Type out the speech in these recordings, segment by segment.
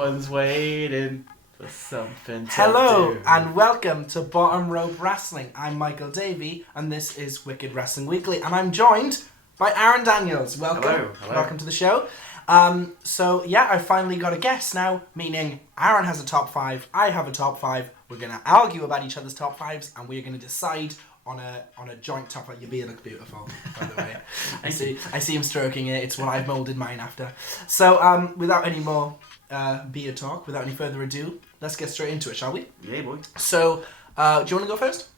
Everyone's waiting for something to Hello do. and welcome to Bottom Rope Wrestling. I'm Michael Davey and this is Wicked Wrestling Weekly and I'm joined by Aaron Daniels. Welcome. Hello. Welcome to the show. So I finally got a guess now, meaning Aaron has a top 5, I have a top 5. We're going to argue about each other's top 5s and we're going to decide on a joint top 5. Your beard looks beautiful, by the way. I see him stroking it. It's what I've moulded mine after. So without any more beard talk, without any further ado, let's get straight into it, shall we? Yeah, boy. So, do you want to go first?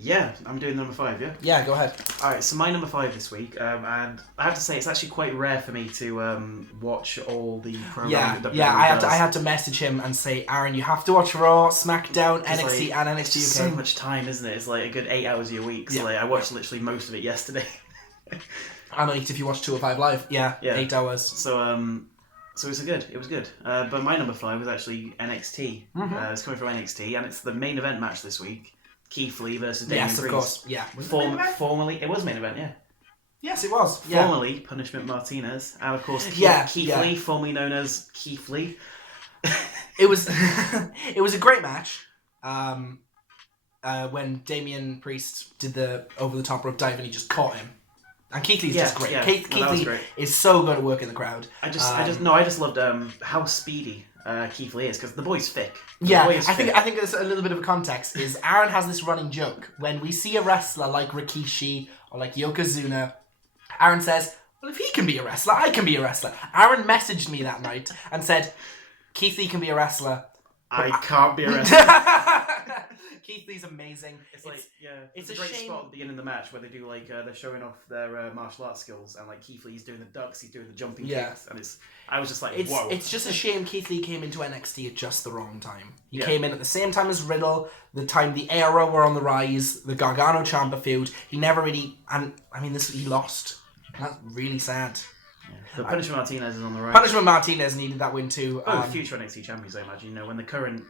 Yeah, I'm doing number 5, yeah? Yeah, go ahead. Alright, so my number 5 this week, and I have to say it's actually quite rare for me to watch all the programs. I had to message him and say, Aaron, you have to watch Raw, Smackdown, NXT and NXT UK. It's so much time, isn't it? It's like a good 8 hours a week. So I watched literally most of it yesterday. And if you watch 205 Live, 8 hours. So it was good. But my number 5 was actually NXT. Mm-hmm. It's coming from NXT, and it's the main event match this week. Keith Lee versus Damien Priest. Yes, of course. Yeah. Formerly, it was main event, yeah. Yes, it was. Yeah. Formerly Punishment Martinez, and of course Keith Lee, formerly known as Keith Lee. It was a great match. When Damien Priest did the over the top rope dive and he just caught him. And Keith Lee's just great. Keith Lee is so good at working the crowd. I just loved how speedy Keith Lee is, because the boy's thick. I think there's a little bit of a context. Is Aaron has this running joke when we see a wrestler like Rikishi or like Yokozuna, Aaron says, "Well, if he can be a wrestler, I can be a wrestler." Aaron messaged me that night and said, "Keith Lee can be a wrestler. I can't be a wrestler." Keith Lee's amazing. It's a great spot at the beginning of the match where they do they're showing off their martial arts skills, and like Keith Lee's doing the ducks, he's doing the jumping kicks, and I was just like, whoa. It's just a shame Keith Lee came into NXT at just the wrong time. He came in at the same time as Riddle, the time the Era were on the rise, the Gargano Ciampa feud. He never really, and I mean he lost. That's really sad. But Punishment Martinez is on the right. Punishment Martinez needed that win too. Future NXT champions, I imagine. When the current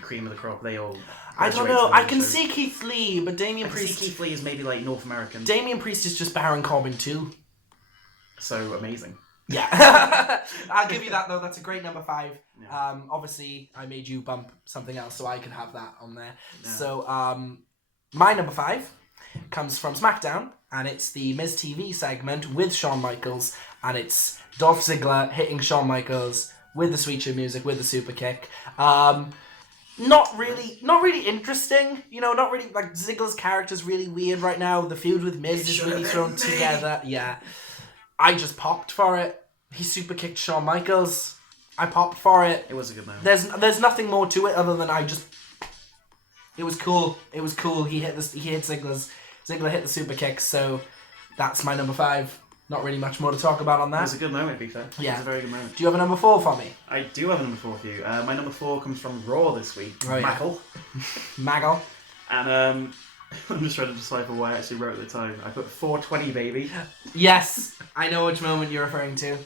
cream of the crop, they all. I don't know. I can see Keith Lee, but Damien Priest. Keith Lee is maybe like North American. Damien Priest is just Baron Corbin too. So amazing. Yeah, I'll give you that though. That's a great number 5. Yeah. Obviously, I made you bump something else so I could have that on there. Yeah. So, my number 5 comes from Smackdown, and it's the Miz TV segment with Shawn Michaels, and it's Dolph Ziggler hitting Shawn Michaels with the Sweet Chin music, with the super kick. Not really interesting. Not really, like, Ziggler's character's really weird right now. The feud with Miz is really thrown together. Yeah. I just popped for it. He super kicked Shawn Michaels. I popped for it. It was a good moment. There's nothing more to it other than it was cool. It was cool. He hit Ziggler hit the super kick, so that's my number 5. Not really much more to talk about on that. It was a good moment, to be fair. Yeah. It was a very good moment. Do you have a number 4 for me? I do have a number 4 for you. My number 4 comes from Raw this week. Oh, yeah. Maggle. And I'm just trying to decipher what I actually wrote at the time. I put 420, baby. Yes, I know which moment you're referring to.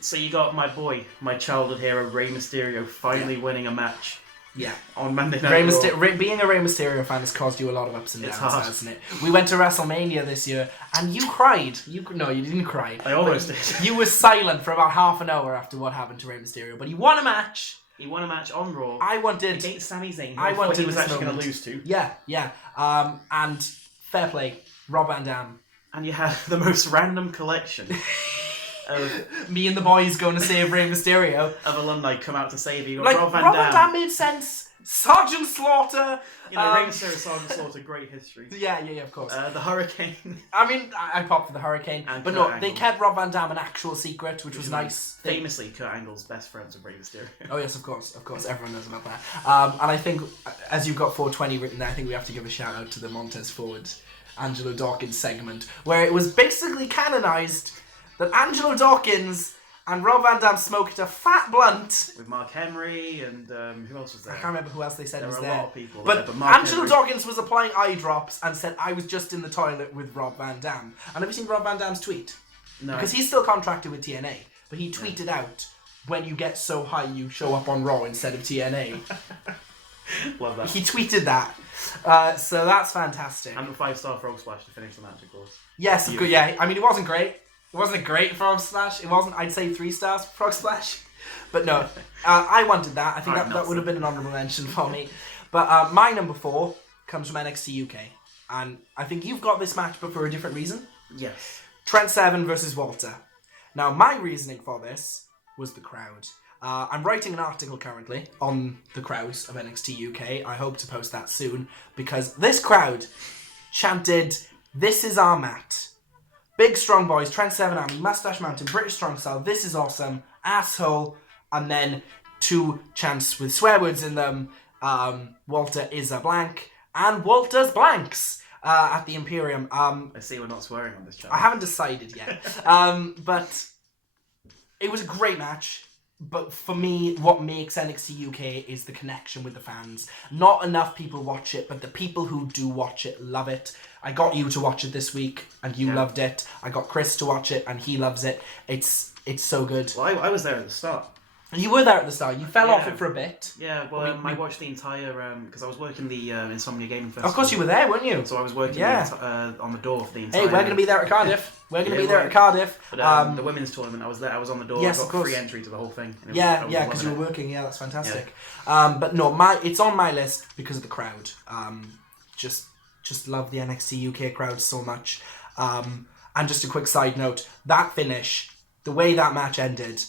So you got my boy, my childhood hero, Rey Mysterio, finally winning a match. Yeah. On Monday Night being a Rey Mysterio fan has caused you a lot of ups and downs, hasn't it? We went to WrestleMania this year, and you cried. No, you didn't cry. I almost did. You were silent for about half an hour after what happened to Rey Mysterio, but he won a match. He won a match on Raw. Against Sami Zayn. I wanted he was actually going to lose to. Yeah. And fair play, Rob Van Dam. And you had the most random collection of me and the boys going to save Rey Mysterio. Of alumni come out to save you. Like, Rob Van Dam made sense. Sergeant Slaughter. Rey Mysterio, Sergeant Slaughter, great history. Yeah, of course. The Hurricane. I mean, I popped for the Hurricane. But no, they kept Rob Van Dam an actual secret, which was nice. Famously, Kurt Angle's best friends with Rey Mysterio. Oh yes, of course, everyone knows about that. And I think, as you've got 420 written there, I think we have to give a shout out to the Montez Ford, Angelo Dawkins segment, where it was basically canonized that Angelo Dawkins and Rob Van Dam smoked a fat blunt. With Mark Henry and who else was there? I can't remember who else they said was there. There were a lot of people but Angelo Dawkins was applying eye drops and said, I was just in the toilet with Rob Van Dam. And have you seen Rob Van Dam's tweet? No. Because he's still contracted with TNA. But he tweeted out, when you get so high, you show up on Raw instead of TNA. Love that. He tweeted that. So that's fantastic. And the 5-star frog splash to finish the match, of course. Yes, yeah. I mean, it wasn't great. It wasn't a great frog splash. It wasn't, I'd say, 3 stars frog splash. But no, I wanted that. I think that would have been an honourable mention for me. But my number 4 comes from NXT UK. And I think you've got this match, but for a different reason. Yes. Trent Seven versus Walter. Now, my reasoning for this was the crowd. I'm writing an article currently on the crowds of NXT UK. I hope to post that soon. Because this crowd chanted, "This is our mat. Big strong boys, Trent Seven Army, Mustache Mountain, British Strong Style, this is awesome, asshole," and then 2 chants with swear words in them. Walter is a blank, and Walter's blanks at the Imperium. I see we're not swearing on this channel. I haven't decided yet. But it was a great match. But for me, what makes NXT UK is the connection with the fans. Not enough people watch it, but the people who do watch it love it. I got you to watch it this week, and you loved it. I got Chris to watch it, and he loves it. It's so good. Well, I was there at the start. You were there at the start. You fell off it for a bit. Yeah, well, I watched the entire... because I was working the Insomnia Gaming Festival. Of course you were there, weren't you? So I was working on the door for the entire... Hey, we're going to be there at Cardiff. We're going to be there at Cardiff. But the women's tournament, I was there. I was on the door. Yes, I got of course. free entry to the whole thing. Because you were working. Yeah, that's fantastic. But no, it's on my list because of the crowd. Just love the NXT UK crowd so much. And just a quick side note, that finish, the way that match ended...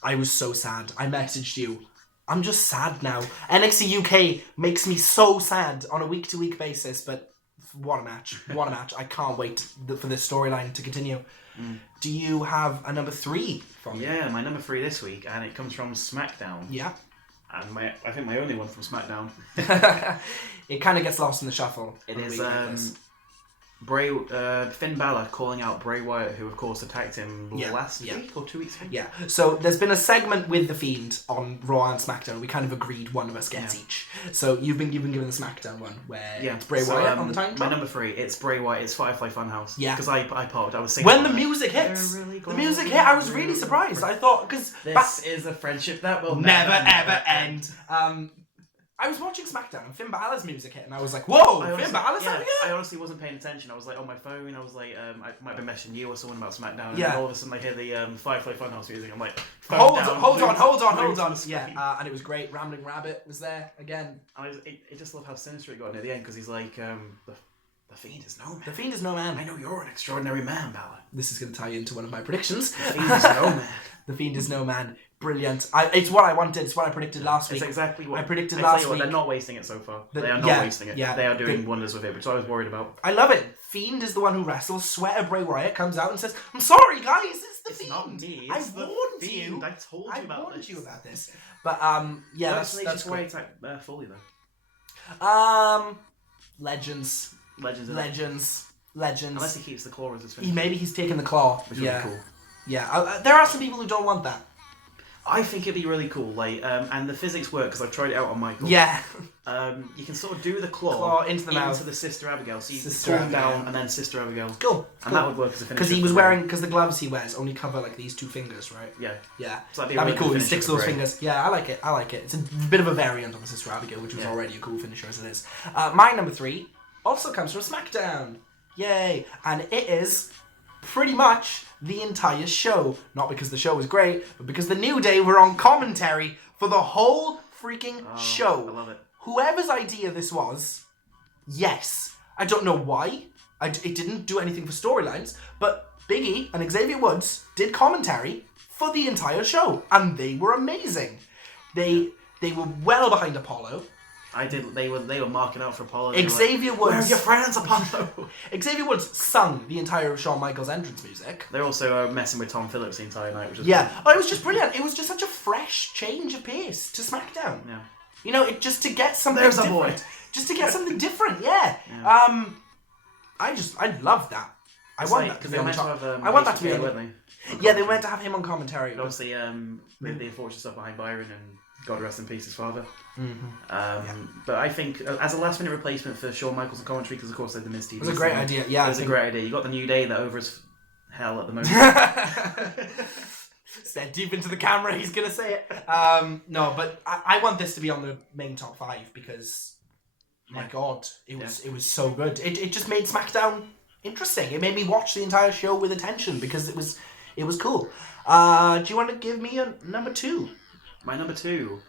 I was so sad. I messaged you. I'm just sad now. NXT UK makes me so sad on a week-to-week basis, but what a match. What a match. I can't wait for this storyline to continue. Do you have a number 3 for me? Yeah, my number 3 this week, and it comes from Smackdown. Yeah. And I think my only one from Smackdown. It kind of gets lost in the shuffle. It is Finn Balor calling out Bray Wyatt, who of course attacked him last week or 2 weeks ago. Yeah, so there's been a segment with the Fiend on Raw and SmackDown. We kind of agreed one of us gets each. So you've been given the SmackDown one where it's Bray Wyatt on the time. My number 3, it's Bray Wyatt. It's Firefly Funhouse. Yeah, because I popped. I was singing when the music hits. The music hit. I was really surprised. I thought because this is a friendship that will never ever end. I was watching SmackDown and Finn Balor's music hit and I was like, whoa, Finn Balor's having it? I honestly wasn't paying attention. I was like on my phone, I was like, I might have been messaging you or someone about SmackDown, and then all of a sudden I hear the Firefly Funhouse music. I'm like, hold on. Yeah, and it was great. Rambling Rabbit was there again. I just love how sinister it got near the end because he's like, the Fiend is no man. The Fiend is no man. I know you're an extraordinary man, Balor. This is going to tie into one of my predictions. The Fiend is no man. The Fiend is no man. Brilliant. It's what I wanted. It's what I predicted last week. It's exactly what I predicted last week. They're not wasting it so far. They are not wasting it. Yeah, they are doing wonders with it, which I was worried about. I love it. Fiend is the one who wrestles. Sweater Bray Wyatt comes out and says, "I'm sorry, guys. It's the Fiend. Not me. I warned you. I told you about this. But yeah, that's just why it's like Foley though. Legends. Unless he keeps the claw as his finisher. Maybe he's taking the claw. Which would be cool. Yeah, there are some people who don't want that. I think it'd be really cool, like, and the physics work because I've tried it out on Michael. Yeah. You can sort of do the claw into the mouth, into the Sister Abigail, so you pull him down and then Sister Abigail. Cool. And that would work as a finisher. Because the gloves he wears only cover like these 2 fingers, right? Yeah. So that'd be cool. He sticks those fingers. Yeah, I like it. It's a bit of a variant on the Sister Abigail, which was already a cool finisher as it is. My number 3 also comes from SmackDown. Yay! And it is pretty much the entire show. Not because the show was great, but because the New Day were on commentary for the whole freaking show. I love it. Whoever's idea this was, yes. I don't know why. It didn't do anything for storylines, but Big E and Xavier Woods did commentary for the entire show, and they were amazing. They were well behind Apollo. They were marking out for Apollo. Xavier Woods. Where are your friends, Apollo? Xavier Woods sung the entire Shawn Michaels entrance music. They're also messing with Tom Phillips the entire night, which was cool. Oh, it was just brilliant. It was just such a fresh change of pace to SmackDown. Yeah. You know, just to get something different. Boy. Just to get something different, yeah. I love that. I want that to be on top. I want that to be on. Yeah, they went to have him on commentary. But obviously, with the unfortunate stuff behind Byron and God rest in peace, his father. But I think as a last minute replacement for Shawn Michaels and commentary, because of course they had the Miz TV. It was a great idea. Yeah, it was a great idea. You got the New Day that over as hell at the moment. Stare deep into the camera. He's gonna say it. No, but I want this to be on the main top 5 because my God, it was so good. It just made SmackDown interesting. It made me watch the entire show with attention because it was it was cool. Do you want to give me a number 2? My number 2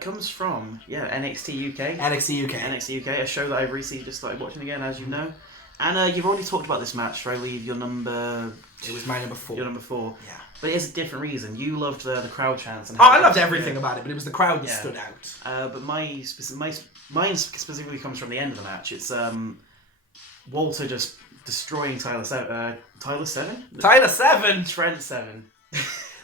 comes from NXT UK. NXT UK, a show that I've recently just started watching again, as you know. And you've already talked about this match, so I leave your number... It was my number 4. Your number 4. Yeah. But it's a different reason. You loved the crowd chants. And I loved everything about it, but it was the crowd that stood out. But mine specifically comes from the end of the match. It's Walter just destroying Tyler 7? Tyler 7? Trent 7.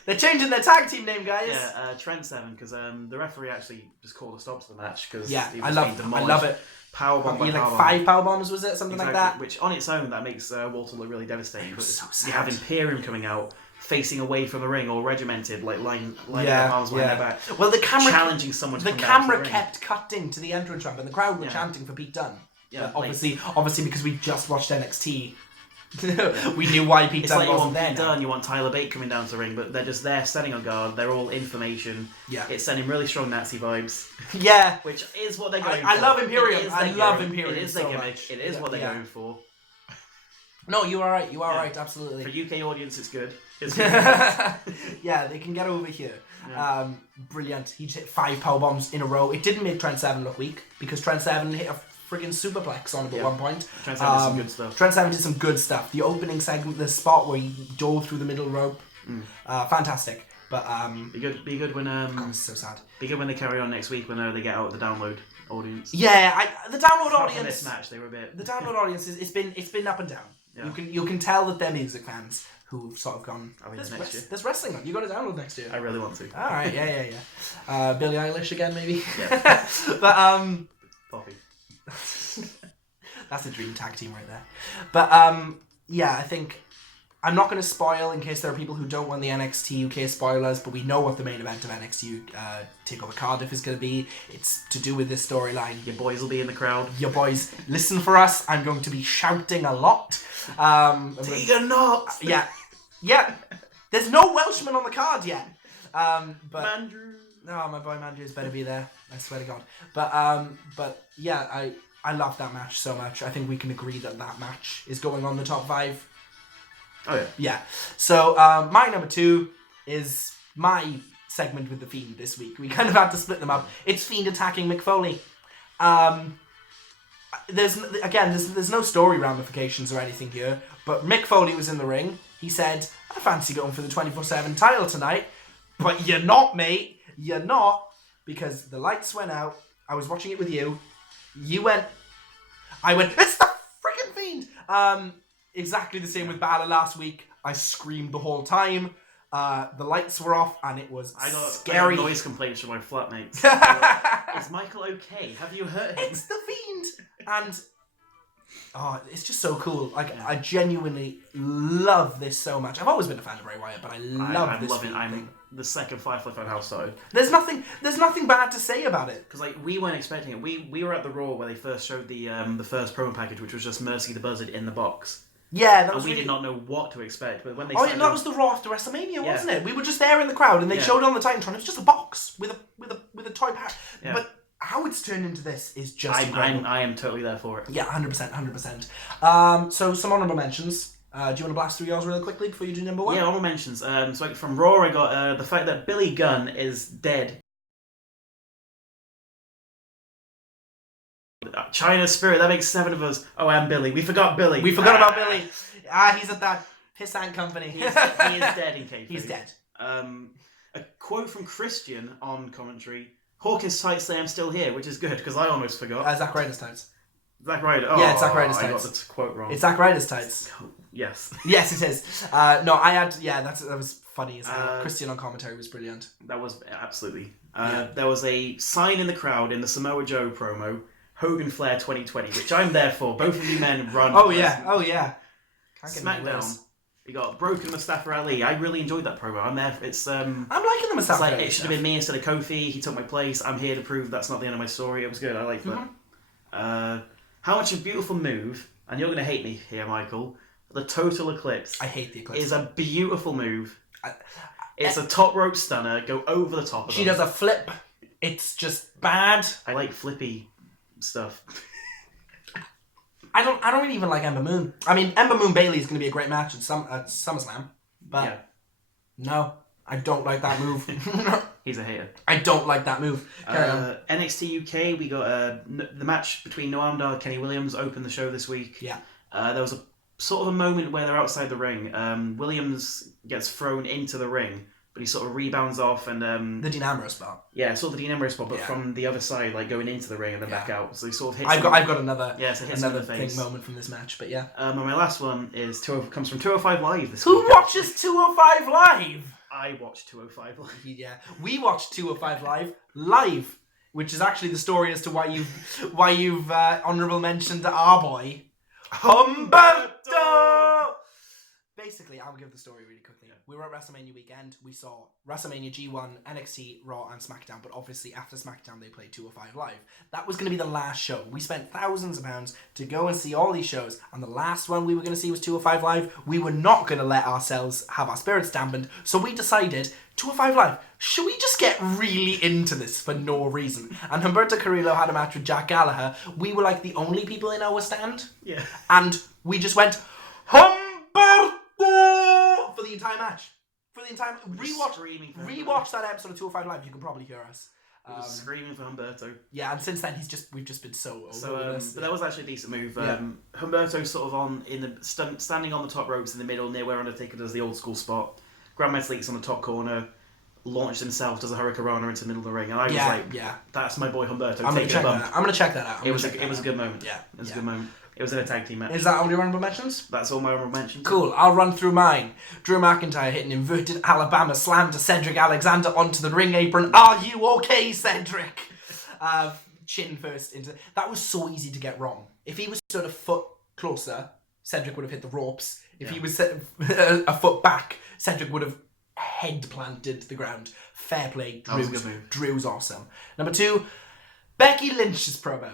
They're changing their tag team name, guys. Yeah, Trent 7, because the referee actually just called a stop to the match. Cause I love it. Powerbomb by powerbomb. 5 powerbombs, was it? Something like that? Which on its own, that makes Walter look really devastating. But so sad. You have Imperium coming out, facing away from the ring, all regimented, like lying their arms behind their back. Well, the camera challenging someone to the come down to camera the ring. kept cutting to the entrance ramp, and the crowd were chanting for Pete Dunne. Yeah, obviously, because we just watched NXT, we knew why Pete Dunne wasn't there. Pete Dunne, you want Tyler Bate coming down to the ring, but they're just there, standing on guard. They're all information. Yeah, it's sending really strong Nazi vibes. Yeah, which is what they're going for. I love Imperium. I love Imperium. It is their gimmick. It is what they're going for. No, you are right. You are right. Absolutely. For UK audience, it's good. It's good. Yeah, they can get over here. Yeah. Brilliant. He hit 5 powerbombs in a row. It didn't make Trent 7 look weak because Trent 7 hit a friggin' superplex on him at one point. Trent 7 did some good stuff. Trent 7 did some good stuff. The opening segment, the spot where he dove through the middle rope, fantastic. But be good when God, it's so sad. Be good when they carry on next week when they get out the download audience. Yeah, the download audience. From this match, they were a bit. The download audience it's been up and down. Yeah. You can tell that they're music fans who've sort of gone. There's wrestling on. You got to download next year. I really want to. All right, yeah. Billie Eilish again, maybe. Yeah. But Poppy. That's a dream tag team right there. But I think I'm not going to spoil in case there are people who don't want the NXT UK spoilers, but we know what the main event of NXT TakeOver Cardiff is going to be. It's to do with this storyline. Your boys will be in the crowd. Your boys, listen for us. I'm going to be shouting a lot. Tegan Knox. Yeah. There's no Welshman on the card yet. But Mandrew. No, my boy Mandrews better be there. I swear to God. But yeah, I love that match so much. I think we can agree that match is going on the top 5. Oh yeah. Yeah. So my number 2 is my segment with the Fiend this week. We kind of had to split them up. It's Fiend attacking Mick Foley. There's no story ramifications or anything here, but Mick Foley was in the ring. He said, "I fancy going for the 24/7 title tonight," but you're not, mate. You're not, because the lights went out. I was watching it with you. You went. I went. It's the freaking Fiend. Exactly the same with Balor last week. I screamed the whole time. The lights were off and it was scary. I got noise complaints from my flatmates. Is Michael okay? Have you heard him? It's the Fiend! And it's just so cool. I genuinely love this so much. I've always been a fan of Bray Wyatt, but I love this Fiend thing. I'm the second Firefly Funhouse started. There's nothing bad to say about it. Because we weren't expecting it. We were at the Raw where they first showed the first promo package, which was just Mercy the Buzzard in the box. Yeah, that was we did not know what to expect, but when they that was the Raw after WrestleMania, wasn't it? We were just there in the crowd, and they showed it on the Titantron. It was just a box with a toy pack. Yeah. But how it's turned into this is just incredible. I am totally there for it. Yeah, 100%. So some honorable mentions. Do you want to blast through yours really quickly before you do number 1? Yeah, honorable mentions. So from Raw, I got the fact that Billy Gunn is dead. China Spirit, that makes 7 of us. Oh, and Billy. We forgot Billy. We forgot about Billy. He's at that pissant company. He is dead in case. He's dead. A quote from Christian on commentary. Hawkins tights say I'm still here, which is good, because I almost forgot. Zack Ryder's tights. Zack Ryder. Yeah, it's Zack Ryder's tights. I got the quote wrong. It's Zack Ryder's tights. Yes. Yes, it is. No, I had... Yeah, that was funny as hell. Christian on commentary was brilliant. That was... Absolutely. There was a sign in the crowd in the Samoa Joe promo... Hogan Flair 2020, which I'm there for. Both of you men run. Oh yeah. Smackdown. You got Broken Mustafa Ali. I really enjoyed that promo. I'm there. I'm liking the Mustafa Ali. It should have been me instead of Kofi. He took my place. I'm here to prove that's not the end of my story. It was good. I like that. How much a beautiful move, and you're going to hate me here, Michael. The Total Eclipse. I hate the Eclipse. Is a beautiful move. It's a top rope stunner. Go over the top of She does a flip. It's just bad. I like flippy stuff. I don't really even like Ember Moon. I mean, Ember Moon Bailey is going to be a great match at SummerSlam. But no, I don't like that move. He's a hater. I don't like that move. NXT UK, we got the match between Noam Dar and Kenny Williams opened the show this week. Yeah. There was a sort of a moment where they're outside the ring. Williams gets thrown into the ring, but he sort of rebounds off and... the Dean Ambrose spot. Yeah, sort of the Dean Ambrose spot, but from the other side, like going into the ring and then back out. So he sort of hits I've got another another thing moment from this match, but yeah. And my last one is comes from 205 Live this Who week. watches 205 Live? I watch 205 Live. Yeah, we watched 205 live, which is actually the story as to why you've honourable mentioned our boy Humberto. Basically, I'll give the story really quickly. We were at WrestleMania weekend. We saw WrestleMania G1, NXT, Raw, and SmackDown. But obviously, after SmackDown, they played 205 Live. That was going to be the last show. We spent thousands of pounds to go and see all these shows. And the last one we were going to see was 205 Live. We were not going to let ourselves have our spirits dampened. So we decided, 205 Live, should we just get really into this for no reason? And Humberto Carrillo had a match with Jack Gallagher. We were like the only people in our stand. Yeah. And we just went, Humberto! For the entire match. For the entire... Rewatch that episode of 205 Live. You can probably hear us. Screaming for Humberto. Yeah, and since then we've just been so over this. But that was actually a decent move. Humberto sort of standing on the top ropes in the middle near where Undertaker does the old school spot. Grand Metalik on the top corner, launched himself, does a Hurricanrana into the middle of the ring, and I was that's my boy Humberto. I'm gonna check that out. It was a good moment. Yeah, it was a good moment. It was in a tag team match. Is that all your honorable mentions? That's all my honorable mentions. Cool, I'll run through mine. Drew McIntyre hit an inverted Alabama slam to Cedric Alexander onto the ring apron. Are you okay, Cedric? Chin first into... That was so easy to get wrong. If he was sort of foot closer, Cedric would have hit the ropes. If he was a foot back, Cedric would have head planted to the ground. Fair play. Drew's awesome. Number 2, Becky Lynch's promo.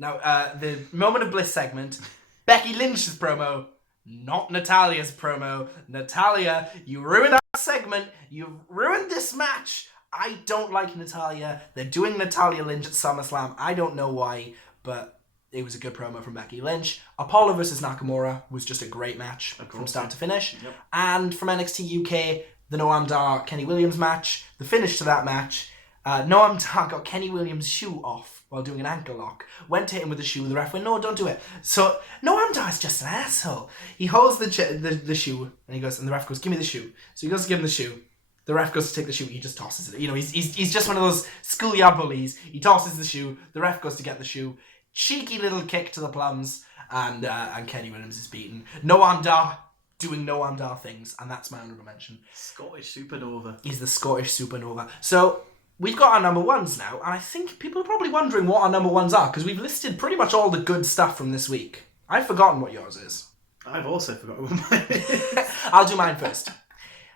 Now, the Moment of Bliss segment, Becky Lynch's promo, not Natalia's promo. Natalia, you ruined that segment. You ruined this match. I don't like Natalia. They're doing Natalia Lynch at SummerSlam. I don't know why, but it was a good promo from Becky Lynch. Apollo versus Nakamura was just a great match from start to finish. Yep. And from NXT UK, the Noam Dar Kenny Williams match, the finish to that match, Noam Dar got Kenny Williams' shoe off while doing an ankle lock. Went to hit him with the shoe. The ref went, no, don't do it. So Noam Dar's just an asshole. He holds the shoe and he goes, and the ref goes, give me the shoe. So he goes to give him the shoe. The ref goes to take the shoe. He just tosses it. You know, he's just one of those schoolyard bullies. He tosses the shoe. The ref goes to get the shoe. Cheeky little kick to the plums, and Kenny Williams is beaten. Noam Dar doing Noam Dar things, and that's my honourable mention. Scottish Supernova. He's the Scottish Supernova. So we've got our number ones now, and I think people are probably wondering what our number ones are, because we've listed pretty much all the good stuff from this week. I've forgotten what yours is. I've also forgotten what mine is. I'll do mine first.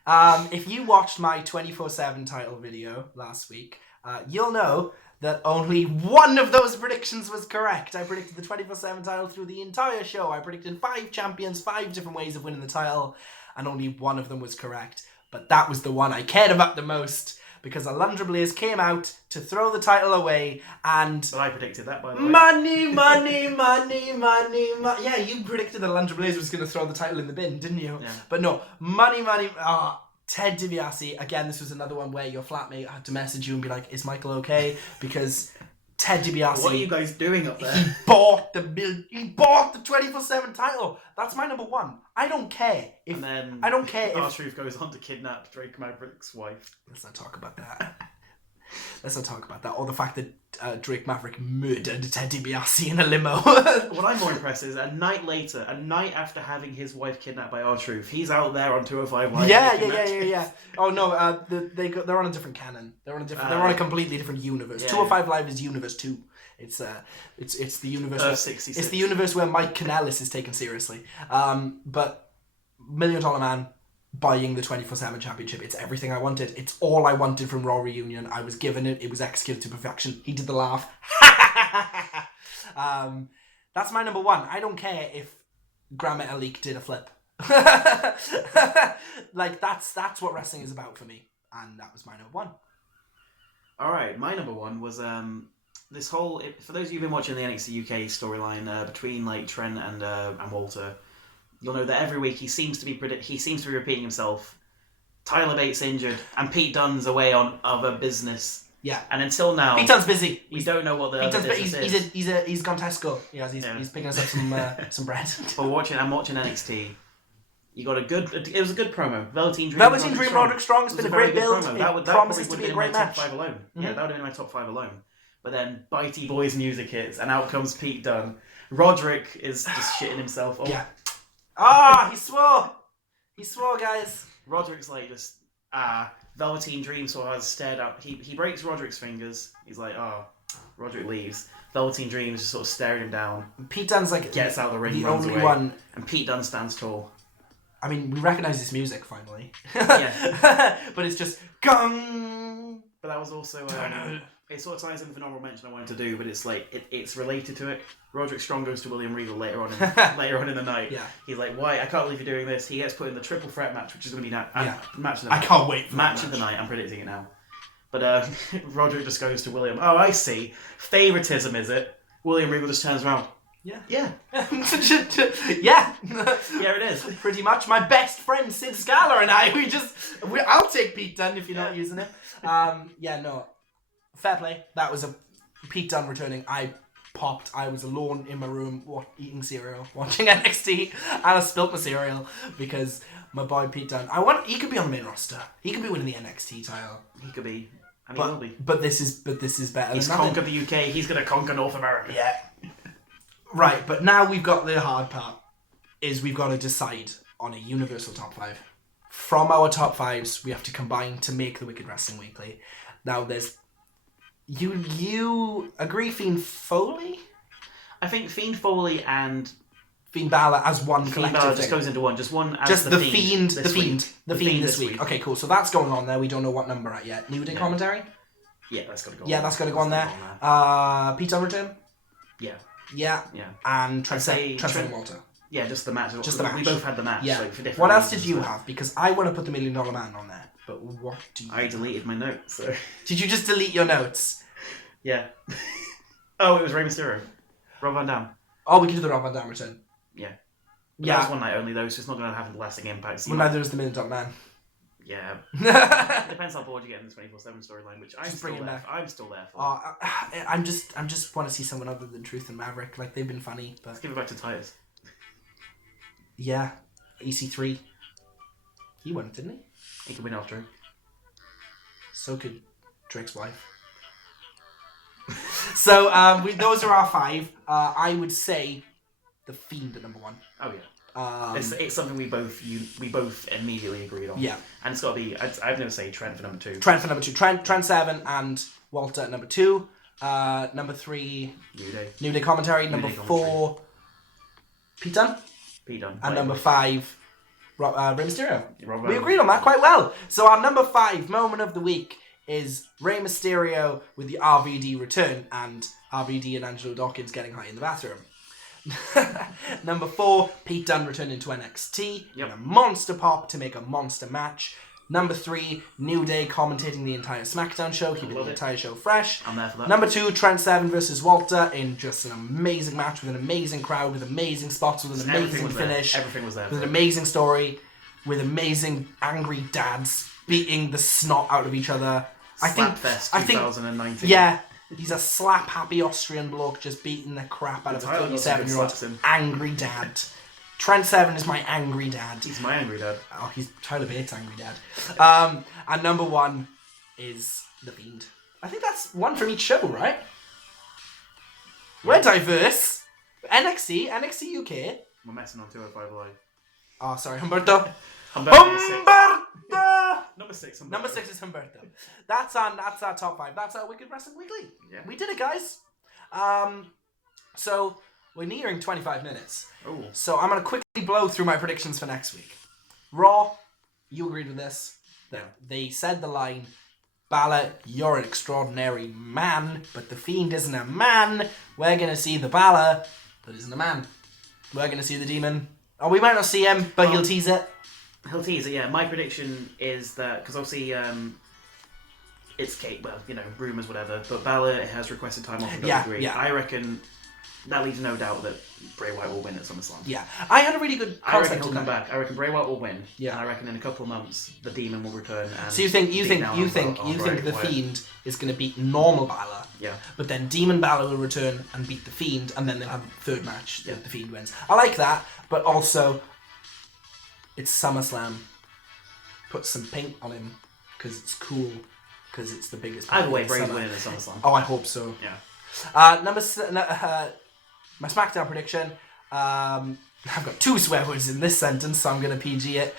If you watched my 24/7 title video last week, you'll know that only one of those predictions was correct. I predicted the 24/7 title through the entire show. I predicted 5 champions, 5 different ways of winning the title, and only one of them was correct. But that was the one I cared about the most, because Alundra Blaze came out to throw the title away, and... But I predicted that, by the way. Money. Yeah, you predicted that Alundra Blaze was going to throw the title in the bin, didn't you? Yeah. But no, money. Ted DiBiase, again, this was another one where your flatmate had to message you and be like, is Michael okay? Because Ted DiBiase... What are you guys doing up there? He bought the 24/7 title. That's my number one. I don't care if... And then R-Truth goes on to kidnap Drake Maverick's wife. Let's not talk about that. Or the fact that Drake Maverick murdered Ted DiBiase in a limo. What I'm more impressed is a night after having his wife kidnapped by R-Truth, he's out there on 205 Live. Yeah. Oh no, they're on a different canon. They're on a completely different universe. Yeah. 205 Live is Universe 2. It's the universe. Earth 66. It's the universe where Mike Kanellis is taken seriously. But $1 Million Man buying the 24/7 championship. It's everything I wanted. It's all I wanted from Raw Reunion. I was given it. It was executed to perfection. He did the laugh. That's my number one. I don't care if Grandma Elite did a flip. Like that's what wrestling is about for me. And that was my number one. Alright, my number one was this whole, for those of you who've been watching the NXT UK storyline between like Trent and Walter, you'll know that every week he seems to be repeating himself Tyler Bates injured, and Pete Dunne's away on other business. Yeah. And until now, Pete Dunne's busy. We don't know what the other business is. He's gone Tesco. He's picking us up some bread. But I'm watching NXT. You got it was a good promo. Velveteen Dream, Roderick Strong. It's been a great build. It promises to be a great match. Top 5 alone. Mm-hmm. Yeah, that would have been my top 5 alone. But then Bitey Boys music hits, and out comes Pete Dunne. Roderick is just shitting himself. Oh. Yeah. He swore. He swore, guys. Roderick's like just Velveteen Dream sort of has stared out. He breaks Roderick's fingers. He's like, Roderick leaves. Velveteen Dream is just sort of staring him down. Pete Dunne's like gets out of the ring, the runs only away, one. And Pete Dunne stands tall. I mean, we recognise this music finally. Yeah. But it's just gong. But that was also it sort of ties in with an honorable mention I wanted to do, but it's like it's related to it. Roderick Strong goes to William Regal later on in the night. Yeah. He's like, "Why? I can't believe you're doing this." He gets put in the triple threat match, which is going to be match of the night. I can't wait for match of the night. I'm predicting it now. But Roderick just goes to William. Oh, I see. Favoritism, is it? William Regal just turns around. Yeah. Yeah. Yeah. Yeah, it is. Pretty much. My best friend Sid Scala and I'll take Pete Dunne if you're not using it. Fair play. That was a Pete Dunne returning. I popped. I was alone in my room eating cereal, watching NXT, and I spilt my cereal because my boy Pete Dunne. He could be on the main roster. He could be winning the NXT title. He could be. And he will be. But this is better. He's conquered the UK. He's going to conquer North America. Yeah. Right, but now we've got the hard part. Is we've got to decide on a universal top 5. From our top 5s, we have to combine to make the Wicked Wrestling Weekly. Now there's you agree Fiend Foley? I think Fiend Foley and Fiend Balor as one collective Balor thing. just goes into one, just one as just the Fiend this week. week. Okay, cool. So that's going on there. We don't know what number at yet. New Day commentary? Yeah, that's got to go. Yeah, that's got to go on there. Pete Dunne return? Yeah. Yeah. Yeah. And Trent and Walter. Yeah, just the match. Just the match. We both had the match. Yeah. So for different what else reasons, did you have? Because I want to put the $1 Million Man on there. But what do you I deleted my notes, so... Did you just delete your notes? Yeah. Oh, it was Rey Mysterio. Rob Van Dam. Oh, we can do the Rob Van Dam return. Yeah. Yeah. That was one night only, though, so it's not going to have a lasting impact. So well, neither is the $1 Million Man. Yeah. It depends how bored you get in the 24/7 storyline, which I'm still there for. I'm just want to see someone other than Truth and Maverick. Like, they've been funny, but... Let's give it back to Titus. Yeah. EC3. He won, didn't he? He could win after him. So could Drake's wife. So, those are our 5. I would say The Fiend at number 1. Oh, yeah. It's something we both immediately agreed on. Yeah. And it's got to be, I've never say Trent for number 2. Trent 7 and Walter at number 2. Number 3, New Day commentary. Number 4, Pete Dunne. And number 5, Rey Mysterio. We agreed on that quite well. So our number 5 moment of the week is Rey Mysterio with the RVD return and RVD and Angelo Dawkins getting high in the bathroom. Number 4, Pete Dunne returning to NXT in a monster pop to make a monster match. Number 3, New Day commentating the entire Smackdown show, keeping the entire show fresh. I'm there for that. Number 2, Trent 7 versus Walter in just an amazing match with an amazing crowd, with amazing spots, with an amazing finish. Everything was there. With an amazing story, with amazing angry dads beating the snot out of each other. Slapfest 2019. Yeah. He's a slap-happy Austrian bloke just beating the crap out of a 37-year-old angry dad. Trent 7 is my angry dad. He's my angry dad. Oh, he's Tyler Bates' angry dad. And number 1 is The Fiend. I think that's one from each show, right? We're diverse. NXT UK. We're messing on 205 Live. Oh, sorry, Humberto. Number 6. Number 6 is Humberto. That's our top 5. That's our Wicked Wrestling Weekly. Yeah. We did it, guys. So we're nearing 25 minutes. Ooh. So I'm gonna quickly blow through my predictions for next week. Raw, you agreed with this. They said the line, Balor, you're an extraordinary man, but the Fiend isn't a man. We're gonna see the Balor that isn't a man. We're gonna see the Demon. Oh, we might not see him, but he'll tease it. He'll tease it, yeah. My prediction is that, because obviously it's Kate, well, rumours, whatever, but Balor has requested time off from WWE. Yeah. I reckon that leaves no doubt that Bray Wyatt will win at SummerSlam. Yeah, I had a really good I reckon concept he'll on come that. back. I reckon Bray Wyatt will win. Yeah. And I reckon in a couple of months the Demon will return. And So you think Bray the Wyatt. Fiend is going to beat normal Balor? Yeah. But then Demon Balor will return and beat the Fiend, and then they'll have a third match that Yeah. the Fiend wins. I like that, but also it's SummerSlam. Put some paint on him because it's cool. Because it's the biggest. Either way, Bray's summer. winning at SummerSlam. Oh, I hope so. Yeah. My Smackdown prediction. I've got 2 swear words in this sentence, so I'm going to PG it.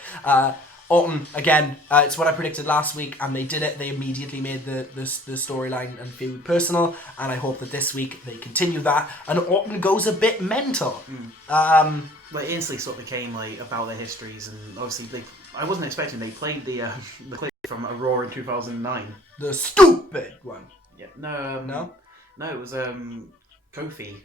Orton, again, it's what I predicted last week, and they did it. They immediately made the storyline and feud personal, and I hope that this week they continue that, and Orton goes a bit mental. But it instantly sort of became like about their histories, and obviously I wasn't expecting they played the clip from a Raw in 2009. The stupid one. Yeah. No, it was Kofi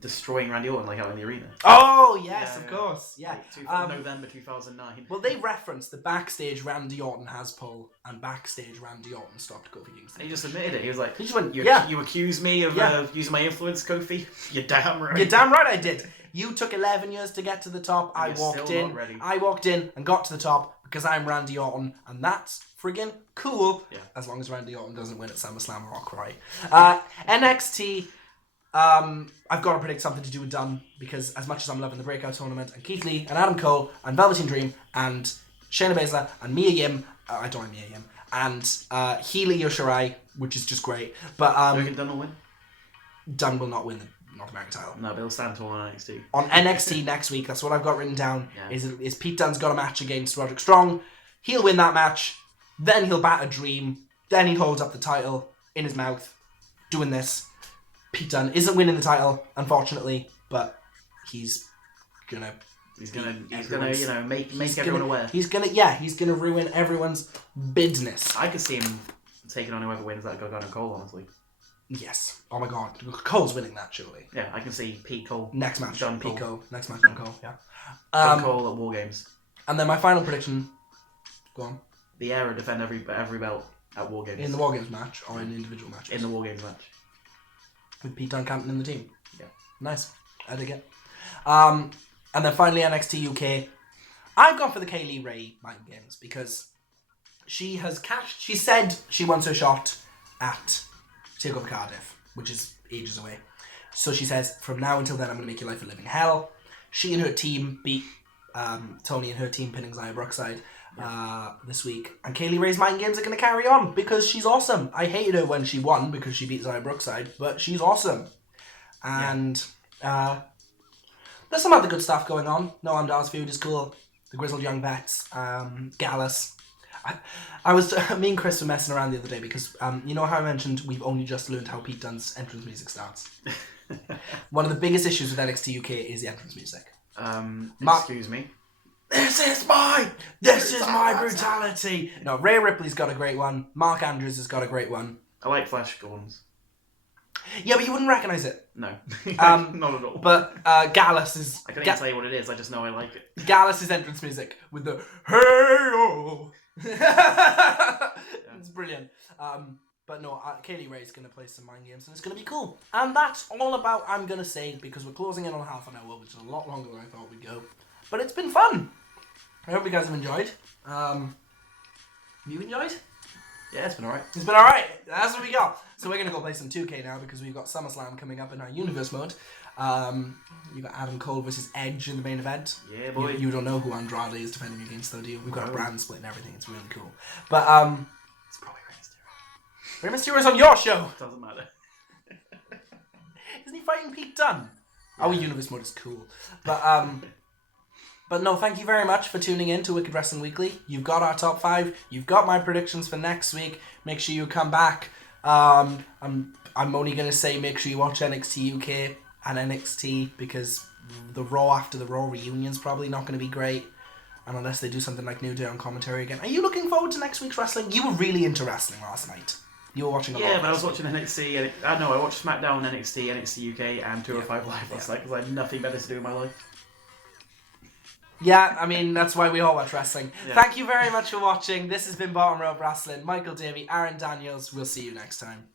destroying Randy Orton like out in the arena. Oh yes, of course, yeah. Like, November 2009. Well, they referenced the backstage Randy Orton has pull, and backstage Randy Orton stopped Kofi Kingston. And he just admitted it. He was like, He just went, you accuse me of using my influence, Kofi? You're damn right. You're damn right I did. You took 11 years to get to the top. I walked still in. not ready. I walked in and got to the top because I'm Randy Orton, and that's friggin' cool. Yeah. As long as Randy Orton doesn't win at SummerSlam or I'll cry. NXT. I've got to predict something to do with Dunn because as much as I'm loving the breakout tournament and Keith Lee and Adam Cole and Velveteen Dream and Shayna Baszler and Mia Yim, I don't like Mia Yim, and Healy Yoshirai, which is just great. But Do you think Dunn will win? Dunn will not win the North American title. No, but he'll stand tall on NXT. On NXT next week, that's what I've got written down. Yeah. Is Pete Dunne's got a match against Roderick Strong. He'll win that match. Then he'll bat a Dream. Then he holds up the title in his mouth, doing this. Pete Dunne isn't winning the title, unfortunately, but he's gonna make everyone aware. He's gonna ruin everyone's business. I could see him taking on whoever wins that Gargano Cole, honestly. Yes. Oh my God, Cole's winning that surely. Yeah, I can see Pete Cole. Next match, John Pete Cole. Cole. Next match, John Cole. Yeah. John Cole at War Games. And then my final prediction. Go on. The Era defend every belt at War Games. In the War Games match or in individual matches? In the War Games match. With Pete Dunne captain in the team. Yeah. Nice. I dig it. And then finally NXT UK. I've gone for the Kaylee Ray mind games because she said she wants her shot at TakeOver Cardiff, which is ages away. So she says, from now until then, I'm going to make your life a living hell. She and her team beat Tony and her team pinning Xia Brookside this week. And Kaylee Ray's mind games are going to carry on because she's awesome. I hated her when she won because she beat Xia Brookside, but she's awesome. And there's some other good stuff going on. Noam Dar's feud is cool. The Grizzled Young Vets, Gallus. I was me and Chris were messing around the other day because you know how I mentioned we've only just learned how Pete Dunne's entrance music starts. One of the biggest issues with NXT UK is the entrance music. Excuse me. This is my brutality. No, Rhea Ripley's got a great one. Mark Andrews has got a great one. I like Flash Gordon's. Yeah, but you wouldn't recognise it. No, not at all. But Gallus is. I can't even tell you what it is. I just know I like it. Gallus' entrance music with the hey-oh. It's brilliant. But no, Kaylee Ray's going to play some mind games and it's going to be cool. And that's all about I'm going to say because we're closing in on half an hour, which is a lot longer than I thought we'd go. But it's been fun. I hope you guys have enjoyed. Have you enjoyed? Yeah, it's been alright. It's been alright. That's what we got. So we're going to go play some 2K now because we've got SummerSlam coming up in our Universe mode. You got Adam Cole versus Edge in the main event. Yeah, boy. You don't know who Andrade is defending against, though, do you? We've got a brand split and everything. It's really cool. But it's probably Rey Mysterio. Rey Mysterio's on your show. Doesn't matter. Isn't he fighting Pete Dunne? Yeah. Our Universe mode is cool. But no, thank you very much for tuning in to Wicked Wrestling Weekly. You've got our top 5. You've got my predictions for next week. Make sure you come back. I'm only going to say make sure you watch NXT UK and NXT because the Raw after the Raw reunion's probably not going to be great. And unless they do something like New Day on commentary again. Are you looking forward to next week's wrestling? You were really into wrestling last night. You were watching a lot of but I was wrestling. watching NXT. I watched Smackdown, NXT, NXT UK, and 205 Live last night because I had nothing better to do in my life. Yeah, I mean, that's why we all watch wrestling. Yeah. Thank you very much for watching. This has been Bottom Rope Wrestling. Michael Davey, Aaron Daniels. We'll see you next time.